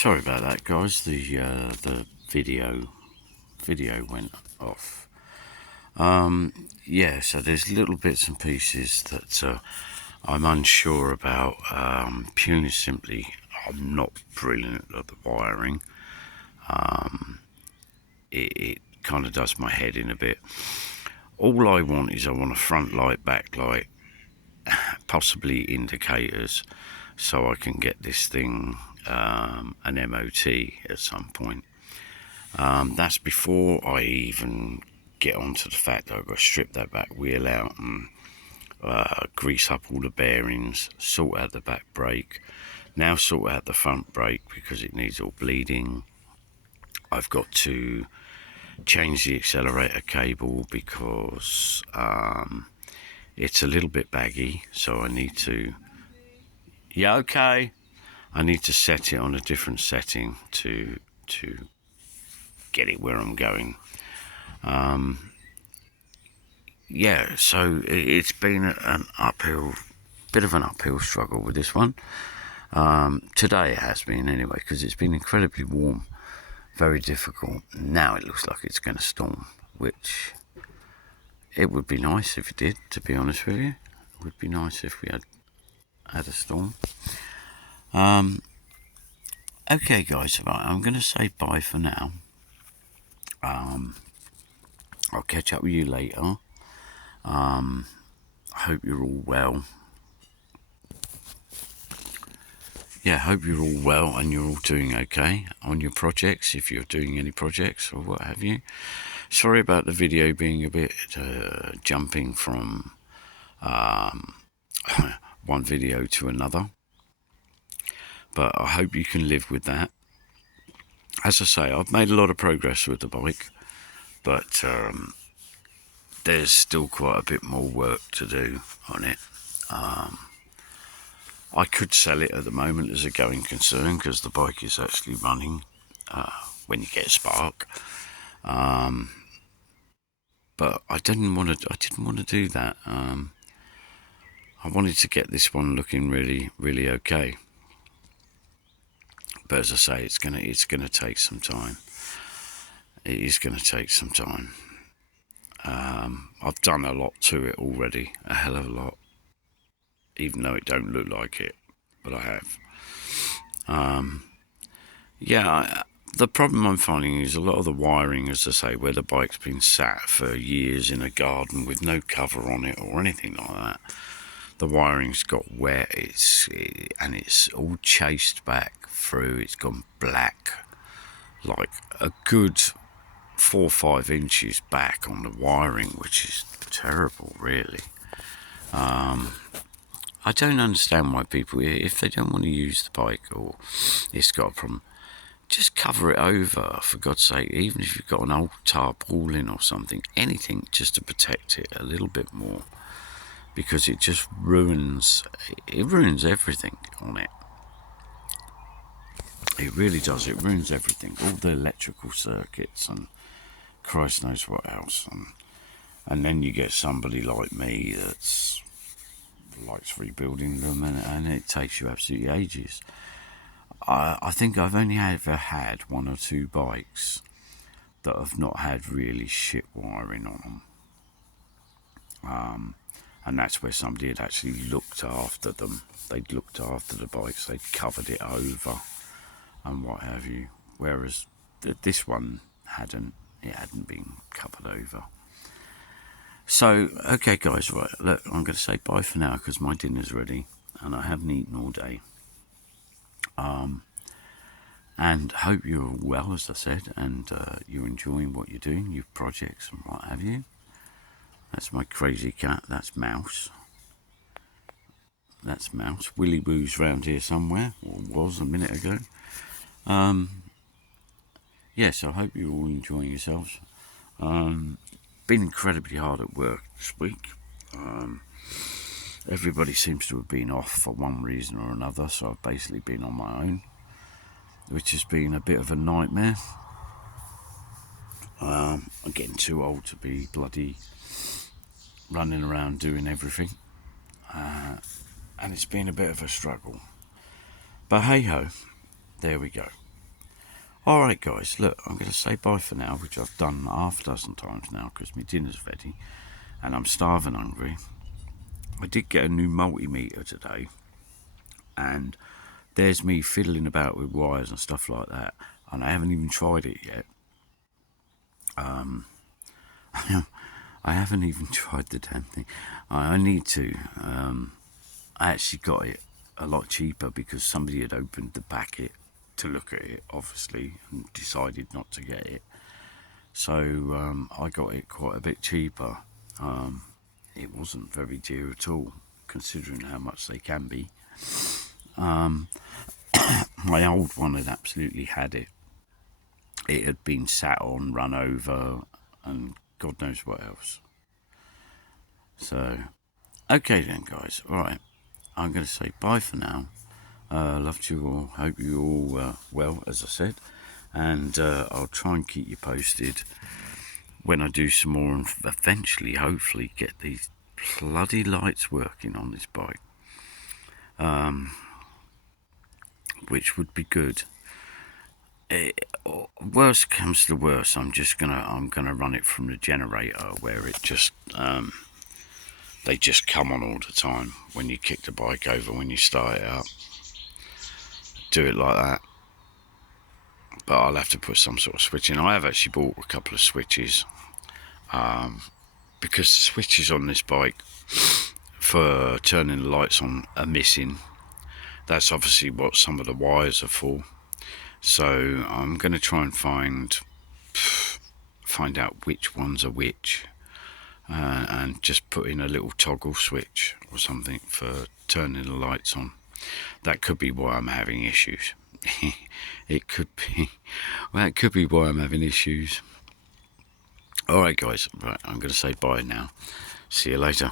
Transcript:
Sorry about that, guys. The video went off. Yeah, so there's little bits and pieces that I'm unsure about. Purely simply, I'm not brilliant at the wiring. It kind of does my head in a bit. All I want is I want a front light, back light, possibly indicators, so I can get this thing an MOT at some point. That's before I even get onto the fact that I've got to strip that back wheel out and grease up all the bearings, sort out the back brake, now sort out the front brake because it needs all bleeding. I've got to change the accelerator cable because it's a little bit baggy, so I need to I need to set it on a different setting to get it where I'm going. Yeah, so it's been an bit of an uphill struggle with this one. Today it has been anyway, because it's been incredibly warm, very difficult. Now it looks like it's going to storm, which it would be nice if it did, to be honest with you. It would be nice if we had a storm. Okay, guys, right, I'm going to say bye for now. I'll catch up with you later. I hope you're all well. Yeah, hope you're all well and you're all doing okay on your projects, if you're doing any projects or what have you. Sorry about the video being a bit jumping from one video to another, but I hope you can live with that. As I say, I've made a lot of progress with the bike, but there's still quite a bit more work to do on it. I could sell it at the moment as a going concern because the bike is actually running when you get a spark. But I didn't want to do that. I wanted to get this one looking really, really okay. But as I say, it's gonna take some time. It is gonna take some time. I've done a lot to it already, a hell of a lot, even though it don't look like it, but I have. The problem I'm finding is a lot of the wiring, as I say, where the bike's been sat for years in a garden with no cover on it or anything like that, the wiring's got wet, and it's all chased back through. It's gone black, like a good 4 or 5 inches back on the wiring, which is terrible, really. I don't understand why people, if they don't want to use the bike or it's got a problem, just cover it over, for God's sake. Even if you've got an old tarpaulin or something, anything just to protect it a little bit more, because it just ruins everything on it. It really does. It ruins everything, all the electrical circuits and Christ knows what else. And then you get somebody like me that's likes rebuilding them, and it takes you absolutely ages. I think I've only ever had 1 or 2 bikes that have not had really shit wiring on them. And that's where somebody had actually looked after them. They'd looked after the bikes, they'd covered it over and what have you. Whereas this one hadn't been covered over. So, okay guys, right, look, I'm going to say bye for now because my dinner's ready and I haven't eaten all day. And hope you're well, as I said, and you're enjoying what you're doing, your projects and what have you. That's my crazy cat, that's Mouse. That's Mouse. Willy Woo's round here somewhere, or was a minute ago. Yes, I hope you're all enjoying yourselves. Been incredibly hard at work this week. Everybody seems to have been off for one reason or another, so I've basically been on my own, which has been a bit of a nightmare. I'm getting too old to be bloody running around doing everything, and it's been a bit of a struggle. But hey ho, there we go. Alright guys, look, I'm going to say bye for now, which I've done half a dozen times now because my dinner's ready and I'm starving hungry. I did get a new multimeter today, and there's me fiddling about with wires and stuff like that, and I haven't even tried it yet. I haven't even tried the damn thing. I need to. I actually got it a lot cheaper because somebody had opened the packet to look at it, obviously, and decided not to get it. So I got it quite a bit cheaper. It wasn't very dear at all, considering how much they can be. My old one had absolutely had it. It had been sat on, run over, and God knows what else. So, okay then, guys. All right, I'm going to say bye for now. Love to you all. Hope you all well, as I said, and I'll try and keep you posted when I do some more, and eventually, hopefully, get these bloody lights working on this bike, which would be good. Worst comes to worst, I'm gonna run it from the generator, where it just they just come on all the time when you kick the bike over when you start it up. Do it like that, but I'll have to put some sort of switch in. I have actually bought a couple of switches, because the switches on this bike for turning the lights on are missing. That's obviously what some of the wires are for. So I'm going to try and find out which ones are which, and just put in a little toggle switch or something for turning the lights on. That could be why I'm having issues. It could be. Well, that could be why I'm having issues. Alright guys, right, I'm going to say bye now. See you later.